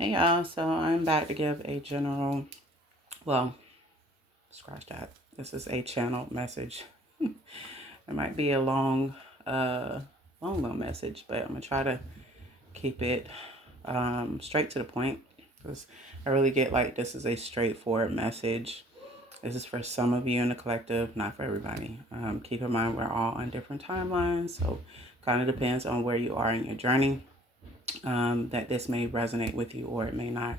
Hey y'all, so I'm back to give a general, well, scratch that. This is a channel message. It might be a long message, but I'm gonna try to keep it straight to the point because I really get like this is a straightforward message. This is for some of you in the collective, not for everybody. Keep in mind we're all on different timelines, so kind of depends on where you are in your journey. That this may resonate with you or it may not.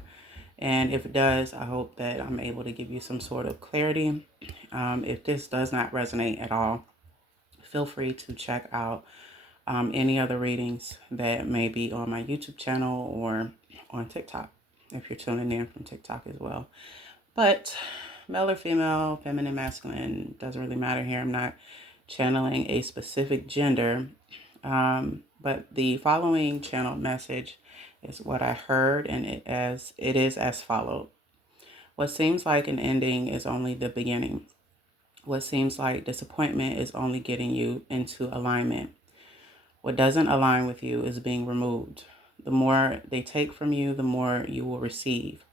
And if it does, I hope that I'm able to give you some sort of clarity. If this does not resonate at all, feel free to check out any other readings that may be on my YouTube channel or on TikTok, if you're tuning in from TikTok as well. But male or female, feminine, masculine, doesn't really matter here. I'm not channeling a specific gender. But the following channel message is what I heard, and it is as followed. What seems like an ending is only the beginning. What seems like disappointment is only getting you into alignment. What doesn't align with you is being removed. The more they take from you, the more you will receive.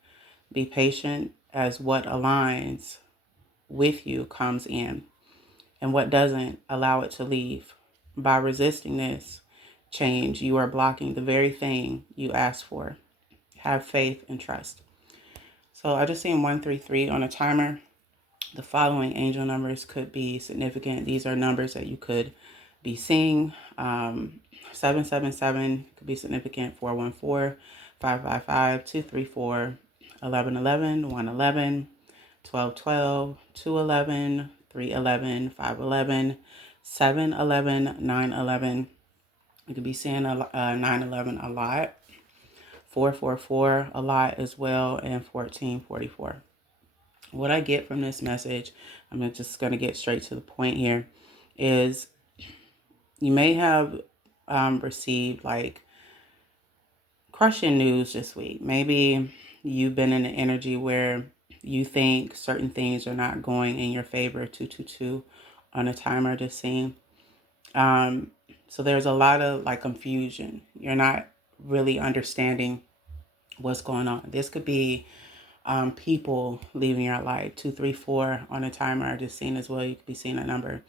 Be patient as what aligns with you comes in, and what doesn't, allow it to leave. By resisting this change, you are blocking the very thing you asked for. Have faith and trust. So I just seen 133 on a timer. The following angel numbers could be significant. These are numbers that you could be seeing. 777 could be significant. 414, 555, 234, 1111, 111, 1212, 211, 311, 511, 711, 911. You could be seeing 911 a lot. 444 a lot as well, and 1444. What I get from this message, I'm just going to get straight to the point here, is you may have received like crushing news this week. Maybe you've been in an energy where you think certain things are not going in your favor. 222 on a timer just seen. So there's a lot of like confusion. You're not really understanding what's going on. This could be people leaving your life. 234 on a timer I just seen as well. You could be seeing a number.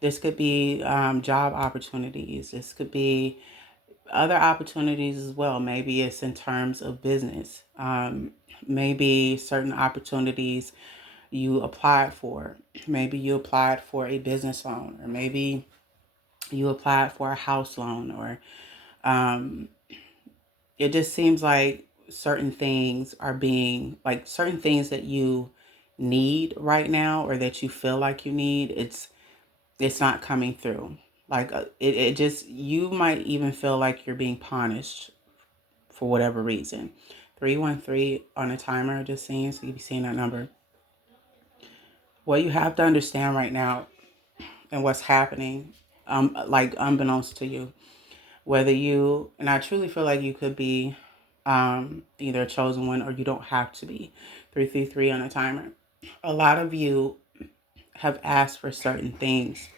This could be job opportunities. This could be other opportunities as well. Maybe it's in terms of business. Maybe certain opportunities you applied for. Maybe you applied for a business loan, or maybe you applied for a house loan, or it just seems like certain things are being like certain things that you need right now or that you feel like you need, it's not coming through. Like it just, you might even feel like you're being punished for whatever reason. 313 on a timer just seeing, so you be seeing that number. What you have to understand right now and what's happening, like unbeknownst to you, whether you, and I truly feel like you could be either a chosen one or you don't have to be. 333 on a timer. A lot of you have asked for certain things.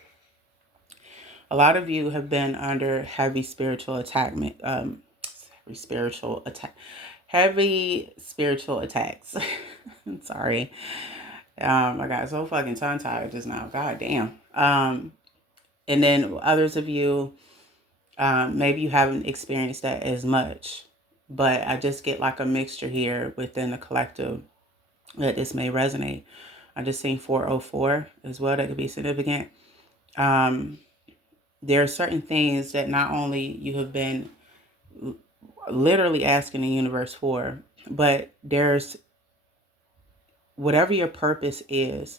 A lot of you have been under heavy spiritual attack, heavy spiritual attacks. I'm sorry. I got so fucking tongue tied just now. God damn. And then others of you, maybe you haven't experienced that as much, but I just get like a mixture here within the collective that this may resonate. I just seen 404 as well. That could be significant. There are certain things that not only you have been literally asking the universe for, but there's whatever your purpose is,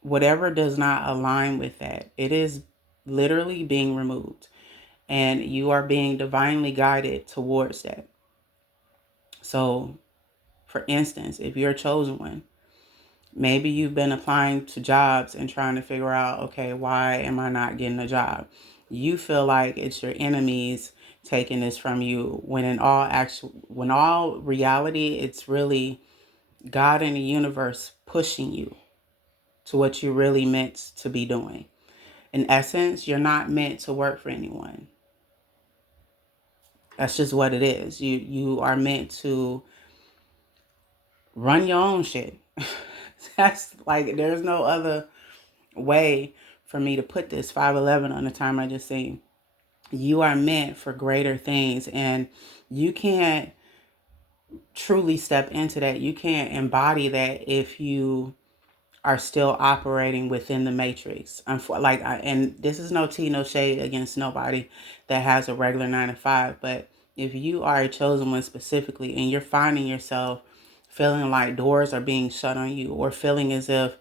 whatever does not align with that, it is literally being removed. And you are being divinely guided towards that. So, for instance, if you're a chosen one, maybe you've been applying to jobs and trying to figure out, okay, why am I not getting a job? You feel like it's your enemies taking this from you, when in all reality, it's really God and the universe pushing you to what you really meant to be doing. In essence, you're not meant to work for anyone. That's just what it is. You are meant to run your own shit. That's like, there's no other way for me to put this. 511 on the time I just seen. You are meant for greater things, and you can't truly step into that. You can't embody that if you are still operating within the matrix. And this is no tea, no shade against nobody that has a regular 9 to 5, but if you are a chosen one specifically and you're finding yourself feeling like doors are being shut on you, or feeling as if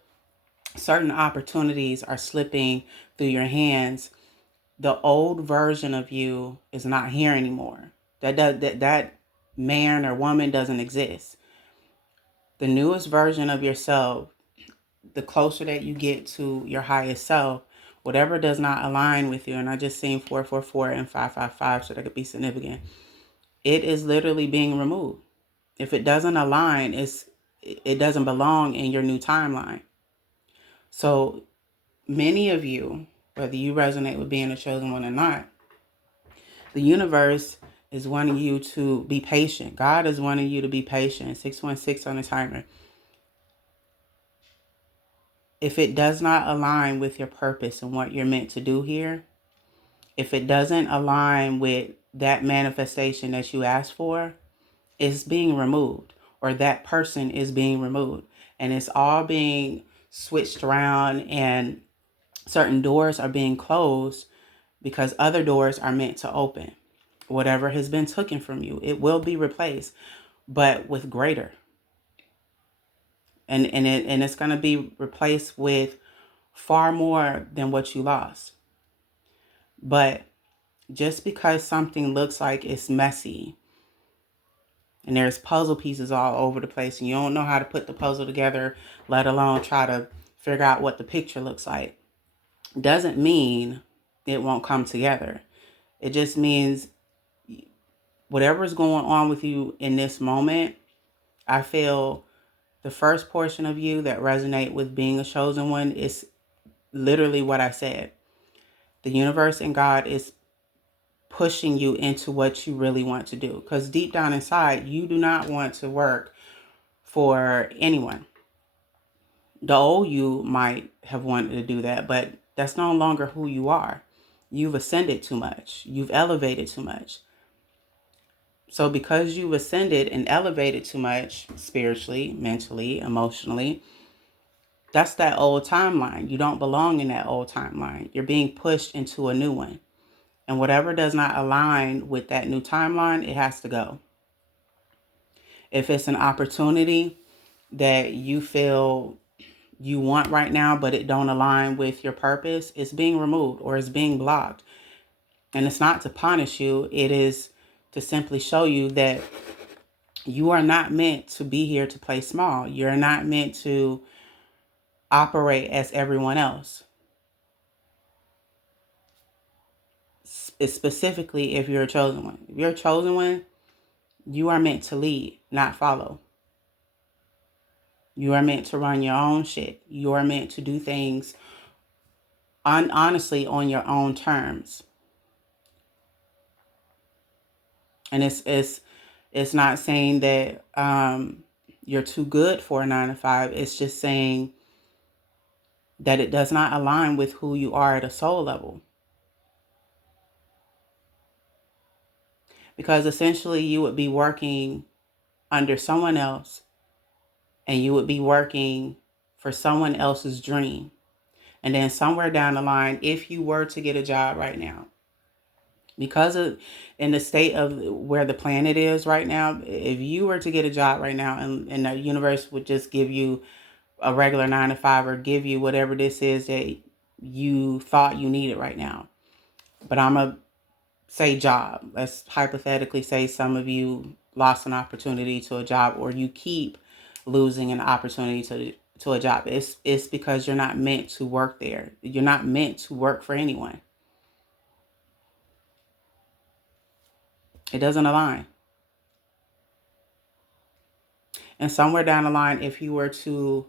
certain opportunities are slipping through your hands, the old version of you is not here anymore. That man or woman doesn't exist. The newest version of yourself, the closer that you get to your highest self, whatever does not align with you, and I just seen 444 and 555, so that could be significant. It is literally being removed. If it doesn't align, it doesn't belong in your new timeline. So many of you, whether you resonate with being a chosen one or not, the universe is wanting you to be patient. God is wanting you to be patient. 616 on the timer. If it does not align with your purpose and what you're meant to do here, if it doesn't align with that manifestation that you asked for, it's being removed, or that person is being removed. And it's all being switched around, and certain doors are being closed because other doors are meant to open. Whatever has been taken from you, it will be replaced, but with greater. And it's going to be replaced with far more than what you lost. But just because something looks like it's messy and there's puzzle pieces all over the place and you don't know how to put the puzzle together, let alone try to figure out what the picture looks like, doesn't mean it won't come together. It just means whatever's going on with you in this moment, I feel the first portion of you that resonate with being a chosen one is literally what I said. The universe and God is pushing you into what you really want to do. Because deep down inside, you do not want to work for anyone. The old you might have wanted to do that, but that's no longer who you are. You've ascended too much. You've elevated too much. So because you've ascended and elevated too much spiritually, mentally, emotionally, that's that old timeline. You don't belong in that old timeline. You're being pushed into a new one. And whatever does not align with that new timeline, it has to go. If it's an opportunity that you feel you want right now, but it don't align with your purpose, it's being removed or it's being blocked. And it's not to punish you. It is to simply show you that you are not meant to be here to play small. You're not meant to operate as everyone else. It's specifically if you're a chosen one. If you're a chosen one, you are meant to lead, not follow. You are meant to run your own shit. You are meant to do things honestly on your own terms. And it's not saying that you're too good for a 9 to 5. It's just saying that it does not align with who you are at a soul level. Because essentially you would be working under someone else, and you would be working for someone else's dream. And then somewhere down the line, if you were to get a job right now, because of in the state of where the planet is right now, if you were to get a job right now and the universe would just give you a regular 9 to 5 or give you whatever this is that you thought you needed right now. But I'm going to say job. Let's hypothetically say some of you lost an opportunity to a job, or you keep losing an opportunity to a job. It's because you're not meant to work there. You're not meant to work for anyone. It doesn't align. And somewhere down the line, if you were to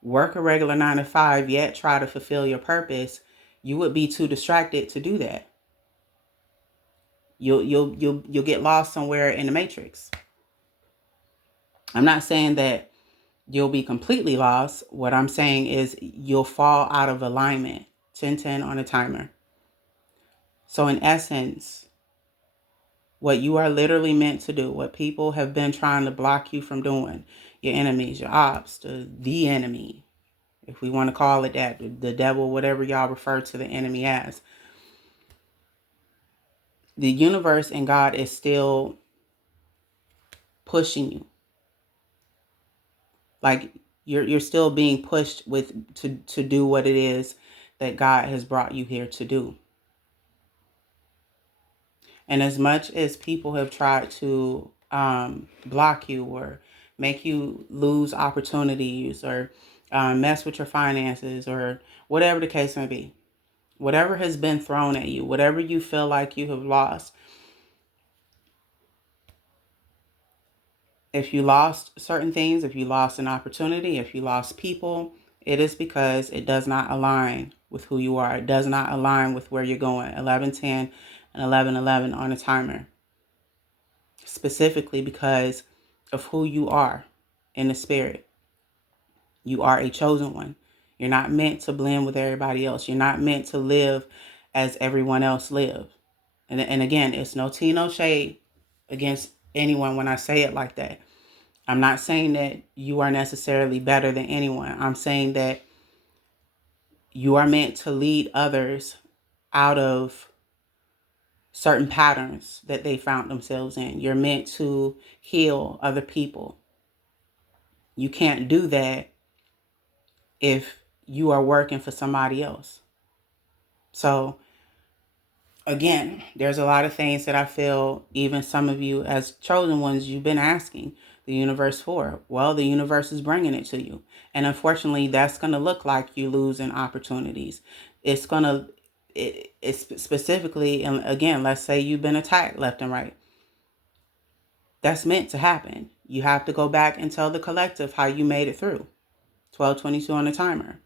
work a regular 9 to 5, yet try to fulfill your purpose, you would be too distracted to do that. You'll get lost somewhere in the matrix. I'm not saying that you'll be completely lost. What I'm saying is you'll fall out of alignment. 10-10 on a timer. So in essence, what you are literally meant to do, what people have been trying to block you from doing, your enemies, your ops, the enemy, if we want to call it that, the devil, whatever y'all refer to the enemy as, the universe and God is still pushing you. Like you're still being pushed to do what it is that God has brought you here to do. And as much as people have tried to block you or make you lose opportunities or mess with your finances or whatever the case may be, whatever has been thrown at you, whatever you feel like you have lost, if you lost certain things, if you lost an opportunity, if you lost people, it is because it does not align with who you are. It does not align with where you're going. 11:10 and 11:11 on a timer. Specifically because of who you are in the spirit. You are a chosen one. You're not meant to blend with everybody else. You're not meant to live as everyone else lives. And again, it's no tea, no shade against anyone when I say it like that. I'm not saying that you are necessarily better than anyone. I'm saying that you are meant to lead others out of certain patterns that they found themselves in. You're meant to heal other people. You can't do that if you are working for somebody else. So again, there's a lot of things that I feel even some of you as chosen ones, you've been asking the universe for. Well, the universe is bringing it to you. And unfortunately, that's going to look like you losing opportunities. It's going to, it's specifically, and again, let's say you've been attacked left and right. That's meant to happen. You have to go back and tell the collective how you made it through. 12:22 on the timer.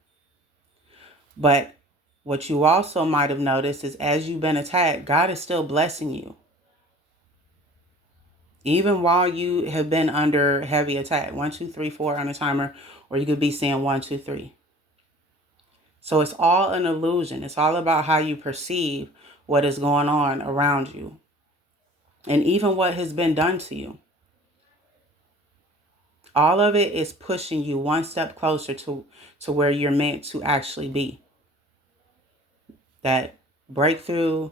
But what you also might have noticed is as you've been attacked, God is still blessing you. Even while you have been under heavy attack. 1, 2, 3, 4 on a timer, or you could be saying 1, 2, 3. So it's all an illusion. It's all about how you perceive what is going on around you. And even what has been done to you. All of it is pushing you one step closer to where you're meant to actually be. That breakthrough,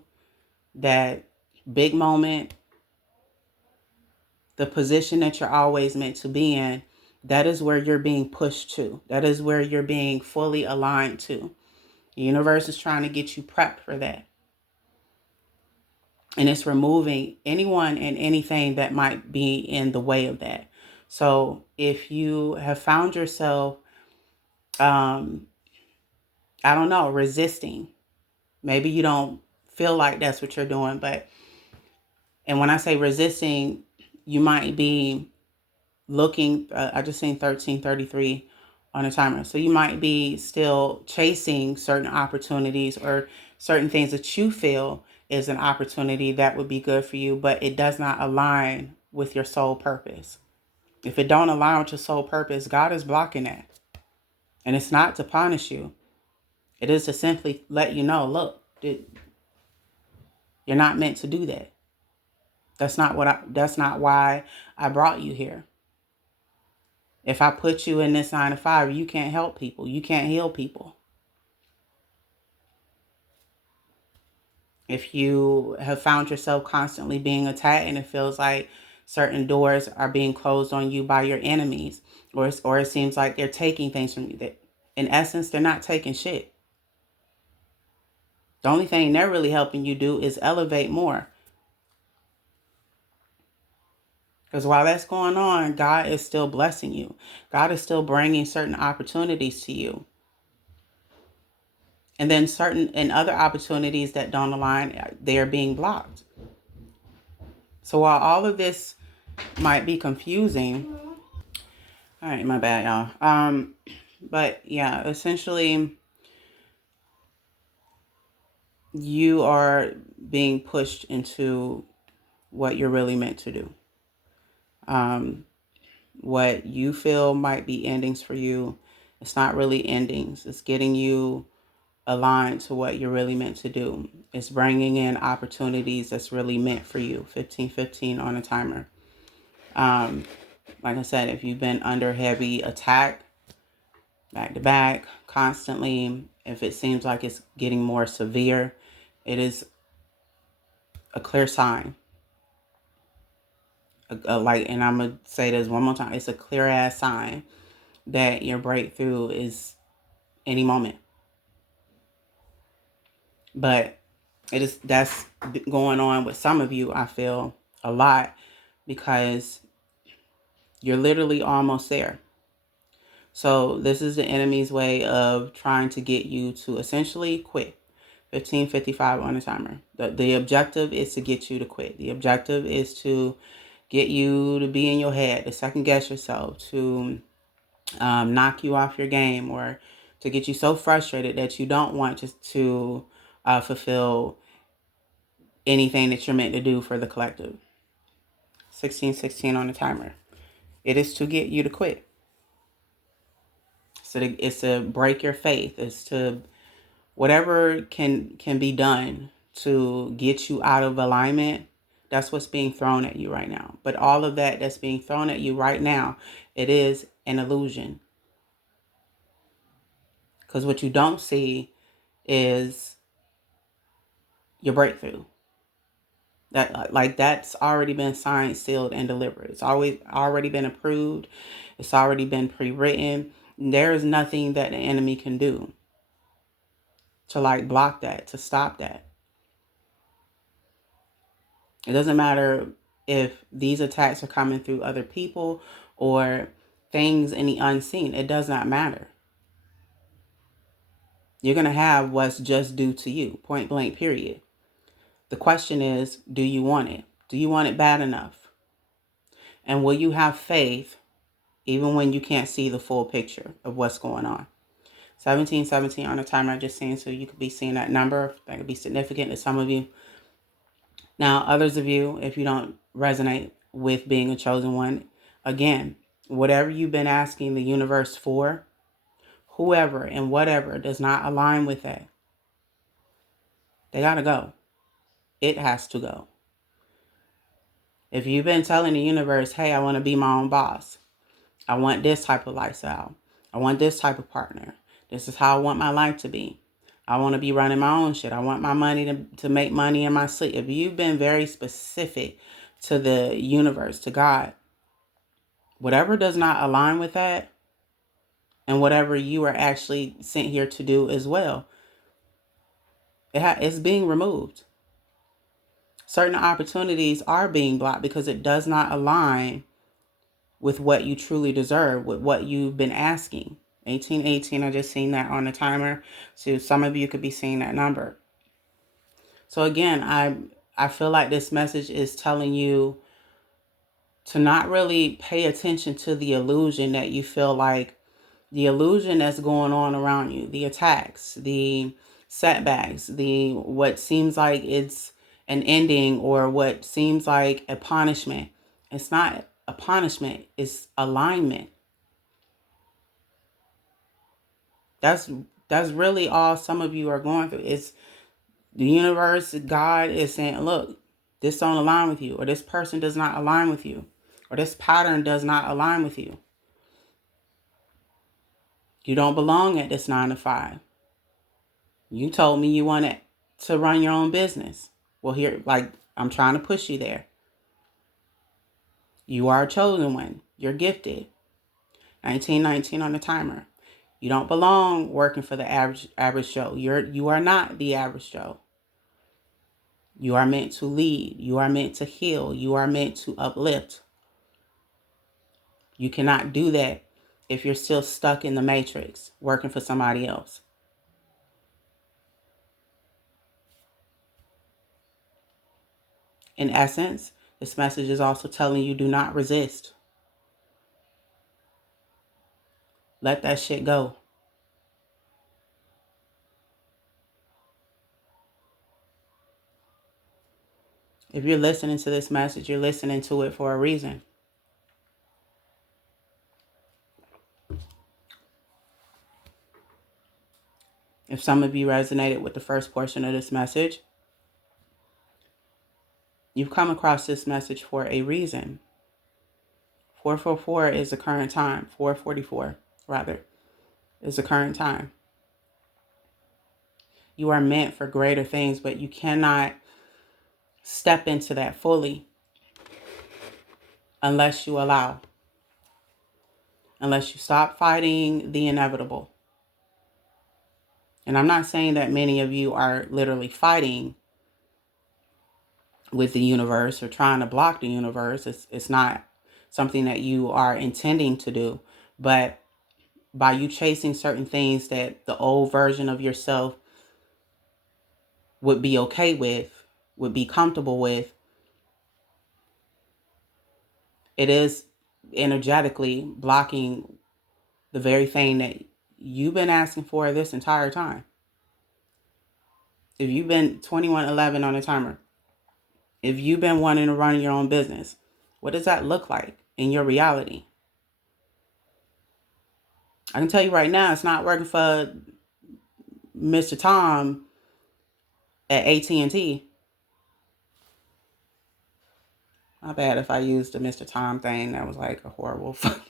that big moment, the position that you're always meant to be in, that is where you're being pushed to. That is where you're being fully aligned to. The universe is trying to get you prepped for that. And it's removing anyone and anything that might be in the way of that. So if you have found yourself, I don't know, resisting, maybe you don't feel like that's what you're doing, and when I say resisting, you might be looking, I just seen 13:33 on a timer. So you might be still chasing certain opportunities or certain things that you feel is an opportunity that would be good for you, but it does not align with your soul purpose. If it don't align with your soul purpose, God is blocking that. And it's not to punish you. It is to simply let you know, look, you're not meant to do that. That's not why I brought you here. If I put you in this 9 to 5, you can't help people. You can't heal people. If you have found yourself constantly being attacked and it feels like certain doors are being closed on you by your enemies, or it seems like they're taking things from you, that in essence, they're not taking shit. The only thing they're really helping you do is elevate more. Because while that's going on, God is still blessing you. God is still bringing certain opportunities to you. And then certain and other opportunities that don't align, they are being blocked. So while all of this might be confusing, all right, my bad, y'all. But yeah, essentially, you are being pushed into what you're really meant to do. What you feel might be endings for you, it's not really endings. It's getting you aligned to what you're really meant to do. It's bringing in opportunities that's really meant for you. 1515 on a timer. Like I said, if you've been under heavy attack, back to back, constantly, if it seems like it's getting more severe, it is a clear sign. And I'm going to say this one more time. It's a clear ass sign that your breakthrough is any moment. But that's going on with some of you, I feel, a lot, because you're literally almost there. So this is the enemy's way of trying to get you to essentially quit. 15:55 on the timer. The objective is to get you to quit. The objective is to get you to be in your head, to second guess yourself, to knock you off your game, or to get you so frustrated that you don't want to fulfill anything that you're meant to do for the collective. 16:16 on the timer. It is to get you to quit. So it's to break your faith. It's to whatever can be done to get you out of alignment. That's what's being thrown at you right now. But all of that's being thrown at you right now, it is an illusion. Because what you don't see is your breakthrough. That's already been signed, sealed, and delivered. It's always already been approved. It's already been pre-written. There is nothing that the enemy can do to block that, to stop that. It doesn't matter if these attacks are coming through other people or things in the unseen. It does not matter. You're going to have what's just due to you, point blank, period. The question is, do you want it? Do you want it bad enough? And will you have faith even when you can't see the full picture of what's going on? 1717 on the timer I just seen, so you could be seeing that number. That could be significant to some of you. Now, others of you, if you don't resonate with being a chosen one, again, whatever you've been asking the universe for, whoever and whatever does not align with that, they got to go. It has to go. If you've been telling the universe, hey, I want to be my own boss. I want this type of lifestyle. I want this type of partner. This is how I want my life to be. I want to be running my own shit. I want my money to make money in my sleep. If you've been very specific to the universe, to God, whatever does not align with that, and whatever you are actually sent here to do as well, it's being removed. Certain opportunities are being blocked because it does not align with what you truly deserve, with what you've been asking. 1818, I just seen that on the timer. So some of you could be seeing that number. So again, I feel like this message is telling you to not really pay attention to the illusion that you feel like, the illusion that's going on around you, the attacks, the setbacks, the what seems like it's an ending or what seems like a punishment. It's not a punishment, it's alignment. That's really all some of you are going through. It's the universe, God is saying, look, this don't align with you, or this person does not align with you, or this pattern does not align with you. You don't belong at this 9 to 5. You told me you wanted to run your own business. Well, here, I'm trying to push you there. You are a chosen one. You're gifted. 1919 on the timer. You don't belong working for the average Joe. You are not the average Joe. You are meant to lead. You are meant to heal. You are meant to uplift. You cannot do that if you're still stuck in the matrix working for somebody else. In essence, this message is also telling you, do not resist. Let that shit go. If you're listening to this message, you're listening to it for a reason. If some of you resonated with the first portion of this message, you've come across this message for a reason. 444 is the current time. 444, rather, is the current time. You are meant for greater things, but you cannot step into that fully unless you allow. Unless you stop fighting the inevitable. And I'm not saying that many of you are literally fighting with the universe or trying to block the universe. It's not something that you are intending to do. But by you chasing certain things that the old version of yourself would be okay with, would be comfortable with, it is energetically blocking the very thing that you've been asking for this entire time. If you've been 2111 on a timer, if you've been wanting to run your own business, what does that look like in your reality? I can tell you right now, it's not working for Mr. Tom at AT&T. My bad if I used the Mr. Tom thing. That was like a horrible fucking,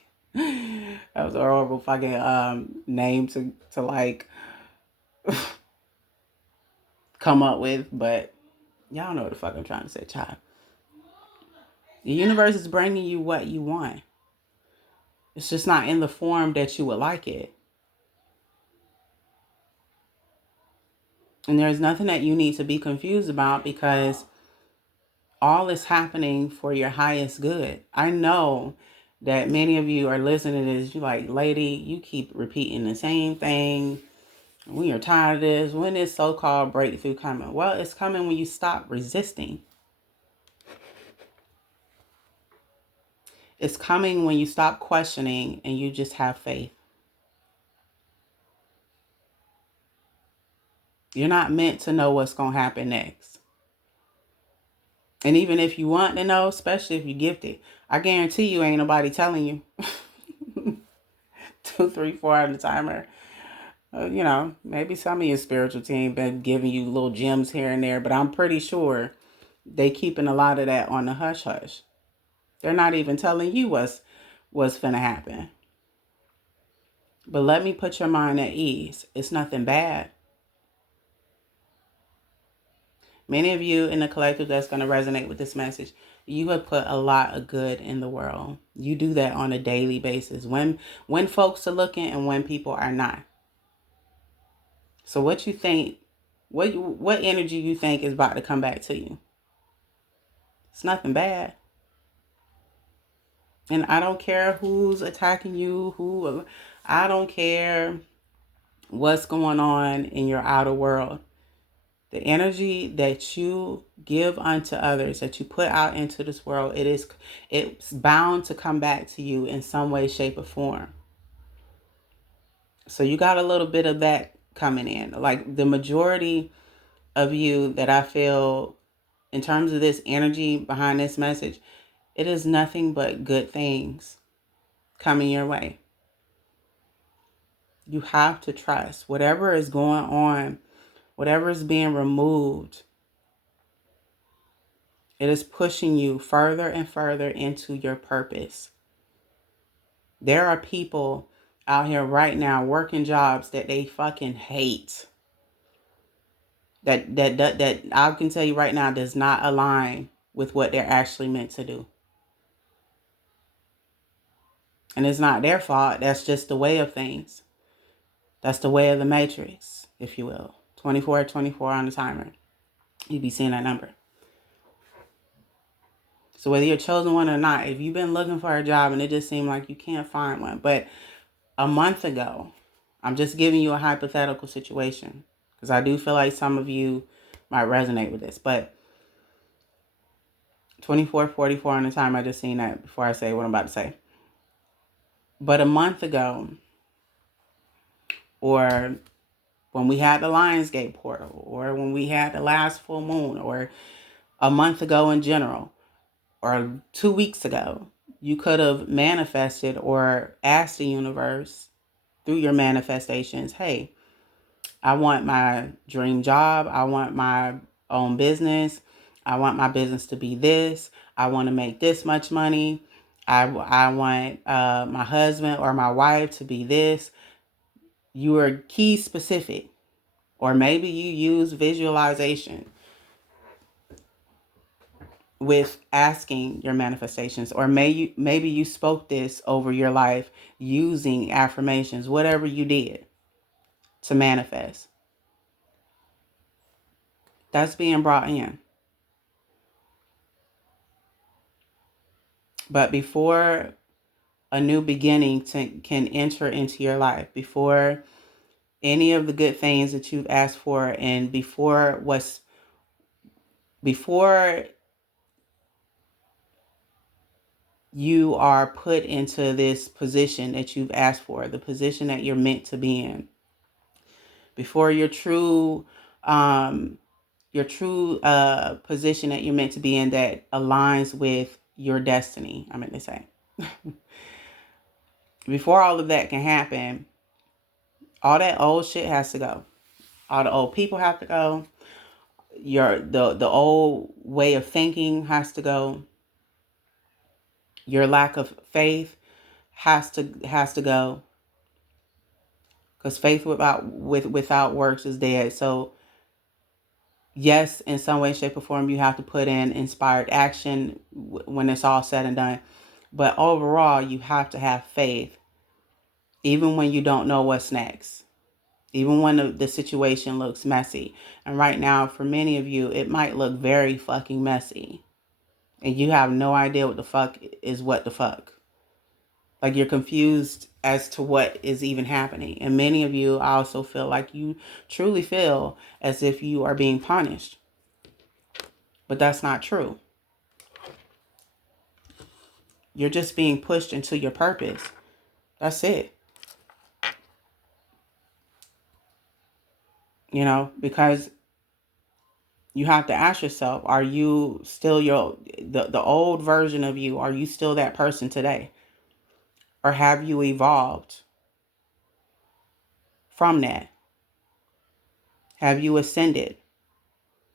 that was a horrible fucking name to like come up with, but y'all know what the fuck I'm trying to say, child. The universe is bringing you what you want. It's just not in the form that you would like it. And there's nothing that you need to be confused about because all is happening for your highest good. I know that many of you are listening to this. You're like, lady, you keep repeating the same thing. We are tired of this. When is so-called breakthrough coming? Well, it's coming when you stop resisting. It's coming when you stop questioning and you just have faith. You're not meant to know what's going to happen next. And even if you want to know, especially if you're gifted, I guarantee you ain't nobody telling you. 2, 3, 4 on the timer. You know, maybe some of your spiritual team been giving you little gems here and there, but I'm pretty sure they keeping a lot of that on the hush hush. They're not even telling you what's finna happen. But let me put your mind at ease. It's nothing bad. Many of you in the collective that's going to resonate with this message, you have put a lot of good in the world. You do that on a daily basis when folks are looking and when people are not. So what you think, what energy you think is about to come back to you? It's nothing bad. And I don't care who's attacking you, I don't care what's going on in your outer world. The energy that you give unto others, that you put out into this world, it's bound to come back to you in some way, shape, or form. So you got a little bit of that coming in. Like the majority of you that I feel in terms of this energy behind this message, it is nothing but good things coming your way. You have to trust whatever is going on, whatever is being removed. It is pushing you further and further into your purpose. There are people out here right now working jobs that they fucking hate. That I can tell you right now does not align with what they're actually meant to do. And it's not their fault. That's just the way of things. That's the way of the matrix, if you will. 24 on the timer. You be seeing that number. So whether you're chosen one or not, if you've been looking for a job and it just seemed like you can't find one, but a month ago, I'm just giving you a hypothetical situation because I do feel like some of you might resonate with this, but 24:44 on the time, I just seen that before I say what I'm about to say. But a month ago, or when we had the Lionsgate portal, or when we had the last full moon, or a month ago in general, or 2 weeks ago. You could have manifested or asked the universe through your manifestations, hey, I want my dream job. I want my own business. I want my business to be this. I want to make this much money. I want my husband or my wife to be this. You are key specific. Or maybe you use visualization with asking your manifestations. Or maybe you spoke this over your life using affirmations, whatever you did to manifest. That's being brought in. But before a new beginning can enter into your life, before any of the good things that you've asked for, and before you are put into this position that you've asked for, the position that you're meant to be in, before your true position that you're meant to be in that aligns with your destiny, I meant to say. Before all of that can happen, all that old shit has to go. All the old people have to go. The old way of thinking has to go. Your lack of faith has to go. Because faith without works is dead. So yes, in some way, shape, or form, you have to put in inspired action when it's all said and done. But overall, you have to have faith, even when you don't know what's next. Even when the situation looks messy. And right now, for many of you, it might look very fucking messy. And you have no idea what the fuck is what the fuck. Like, you're confused as to what is even happening. And many of you also feel like you truly feel as if you are being punished. But that's not true. You're just being pushed into your purpose. That's it. You know, because you have to ask yourself, are you still the old version of you? Are you still that person today? Or have you evolved from that? Have you ascended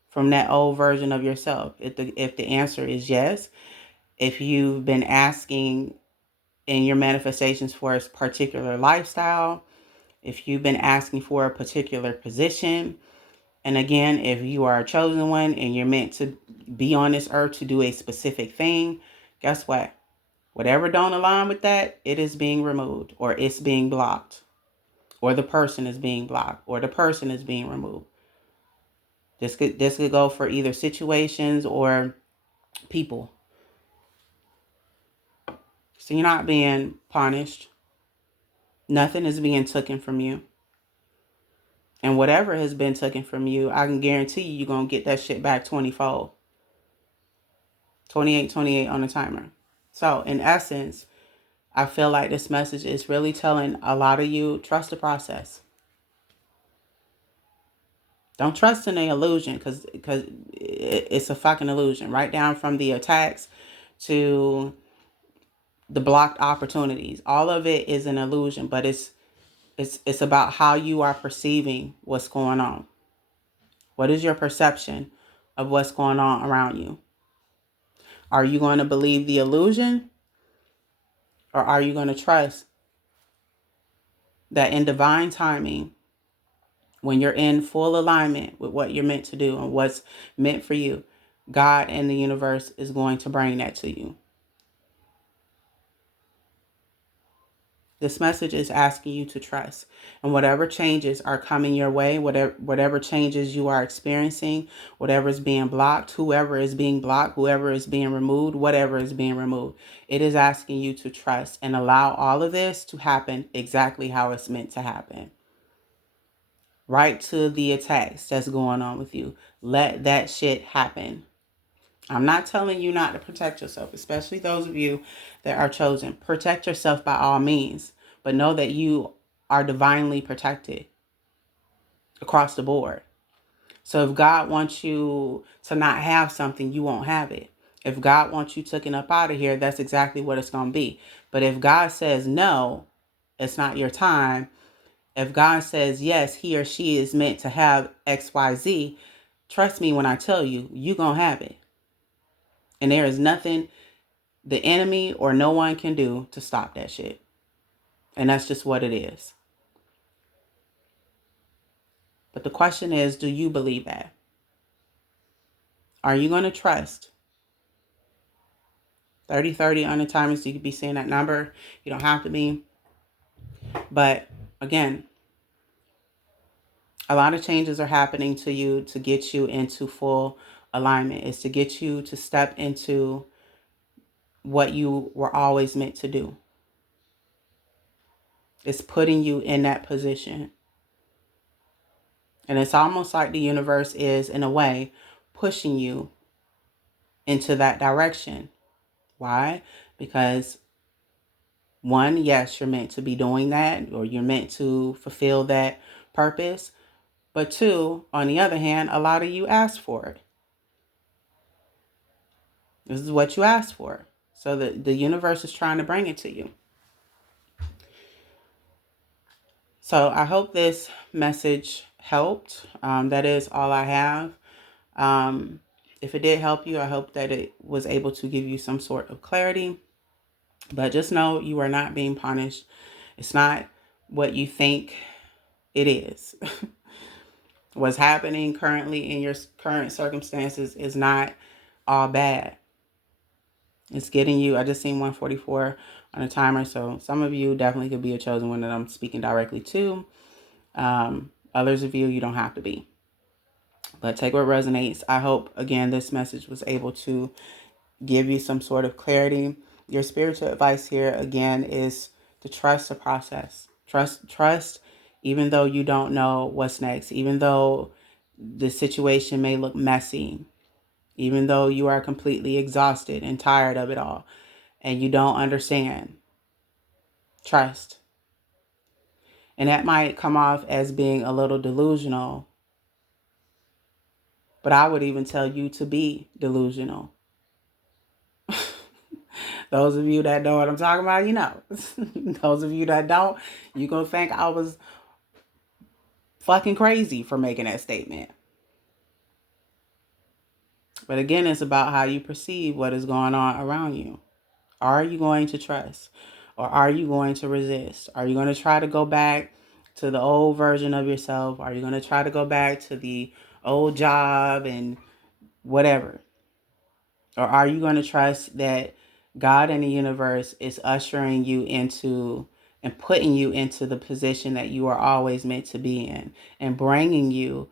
from that old version of yourself? If the answer is yes, if you've been asking in your manifestations for a particular lifestyle, if you've been asking for a particular position, and again, if you are a chosen one and you're meant to be on this earth to do a specific thing, guess what? Whatever don't align with that, it is being removed, or it's being blocked, or the person is being blocked, or the person is being removed. This could go for either situations or people. So you're not being punished. Nothing is being taken from you. And whatever has been taken from you, I can guarantee you're going to get that shit back 20-fold. 28 on the timer. So in essence, I feel like this message is really telling a lot of you, trust the process. Don't trust in the illusion, because it's a fucking illusion. Right down from the attacks to the blocked opportunities. All of it is an illusion, but it's about how you are perceiving what's going on. What is your perception of what's going on around you? Are you going to believe the illusion? Or are you going to trust that in divine timing, when you're in full alignment with what you're meant to do and what's meant for you, God and the universe is going to bring that to you? This message is asking you to trust. And whatever changes are coming your way, whatever changes you are experiencing, whatever is being blocked, whoever is being blocked, whoever is being removed, whatever is being removed, it is asking you to trust and allow all of this to happen exactly how it's meant to happen. Right to the attacks that's going on with you. Let that shit happen. I'm not telling you not to protect yourself, especially those of you that are chosen. Protect yourself by all means, but know that you are divinely protected across the board. So if God wants you to not have something, you won't have it. If God wants you taken up out of here, that's exactly what it's going to be. But if God says no, it's not your time. If God says yes, he or she is meant to have XYZ, trust me when I tell you, you're going to have it. And there is nothing the enemy or no one can do to stop that shit. And that's just what it is. But the question is, do you believe that? Are you going to trust? 3030 on the timers, so you could be seeing that number. You don't have to be. But again, a lot of changes are happening to you to get you into full alignment. It's to get you to step into what you were always meant to do. It's putting you in that position. And it's almost like the universe is, in a way, pushing you into that direction. Why? Because one, yes, you're meant to be doing that, or you're meant to fulfill that purpose. But two, on the other hand, a lot of you asked for it. This is what you asked for. So the universe is trying to bring it to you. So I hope this message helped. That is all I have. If it did help you, I hope that it was able to give you some sort of clarity. But just know you are not being punished. It's not what you think it is. What's happening currently in your current circumstances is not all bad. It's getting you. I just seen 144 on a timer. So some of you definitely could be a chosen one that I'm speaking directly to. Others of you, you don't have to be. But take what resonates. I hope, again, this message was able to give you some sort of clarity. Your spiritual advice here, again, is to trust the process. Trust, even though you don't know what's next, even though the situation may look messy, even though you are completely exhausted and tired of it all, and you don't understand. Trust. And that might come off as being a little delusional, but I would even tell you to be delusional. Those of you that know what I'm talking about, you know. Those of you that don't, you're going to think I was fucking crazy for making that statement. But again, it's about how you perceive what is going on around you. Are you going to trust? Or are you going to resist? Are you going to try to go back to the old version of yourself? Are you going to try to go back to the old job and whatever? Or are you going to trust that God and the universe is ushering you into and putting you into the position that you are always meant to be in and bringing you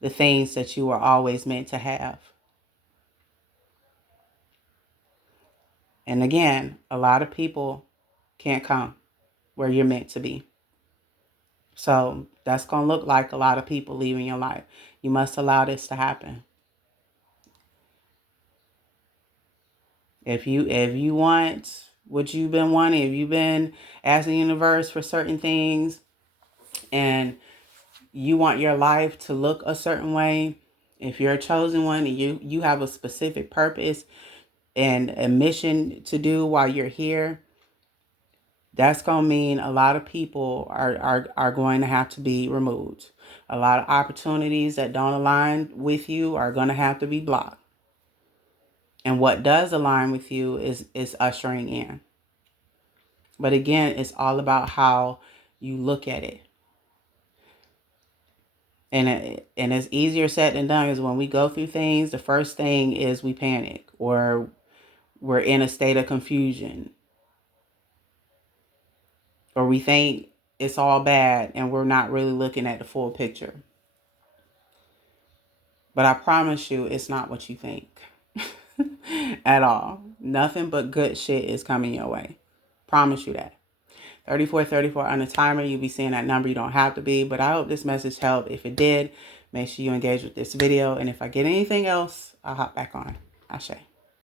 the things that you are always meant to have? And again, a lot of people can't come where you're meant to be. So that's going to look like a lot of people leaving your life. You must allow this to happen. If you want what you've been wanting, if you've been asking the universe for certain things and you want your life to look a certain way, if you're a chosen one and you have a specific purpose and a mission to do while you're here, that's going to mean a lot of people are going to have to be removed. A lot of opportunities that don't align with you are going to have to be blocked. And what does align with you is ushering in. But again, it's all about how you look at it. And it's easier said than done, because when we go through things, the first thing is we panic or we're in a state of confusion. Or we think it's all bad and we're not really looking at the full picture. But I promise you, it's not what you think at all. Nothing but good shit is coming your way. Promise you that. 3434 on the timer. You'll be seeing that number. You don't have to be. But I hope this message helped. If it did, make sure you engage with this video. And if I get anything else, I'll hop back on. Ashe.